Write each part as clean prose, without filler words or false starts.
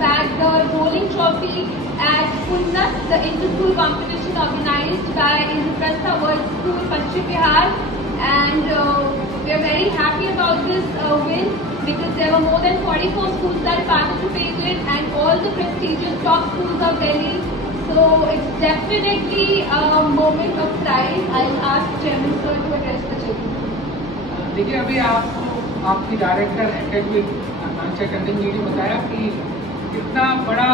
bagged the bowling trophy at Unnat, the inter-school competition organized by Indraprastha School, Paschim, Vihar. And we are very happy about this win because there were more than 44 schools that participated and all the prestigious top schools of Delhi. So it's definitely a moment of pride. I'll ask Chairman Sir to address the children. देखिए, अभी आपको आपकी director academic आकांक्षा टंडन जी ने बताया कि कितना बड़ा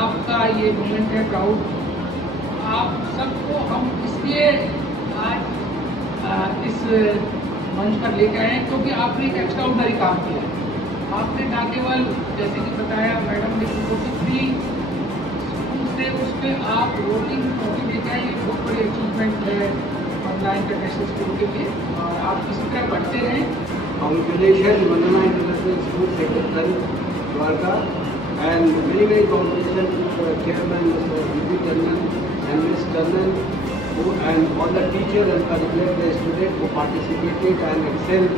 आपका ये मोमेंट है, प्राउड। आप सबको हम इसलिए आज इस मंच पर लेकर आए हैं क्योंकि आपने एक एक्स्ट्राऑर्डिनरी काम किया है। आपने न केवल जैसे कि बताया मैडम ने 43 स्कूल से उस पर आप वोटिंग ट्रॉफी लेकर आए, ये बहुत बड़ी अचीवमेंट है वंदना इंटरनेशनल स्कूल के लिए और आप इसी तरह बढ़ते रहें। Congratulations, Vandana International School Secretary Dwarka, and very congratulations to the chairman, Mr. V.P. Tandon and Ms. Tandon, and all the teachers and curriculum students who participated and excelled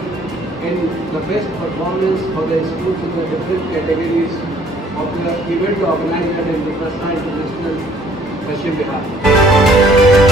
in the best performance for the schools in the different categories of the event organized at Indraprastha International Paschim Vihar.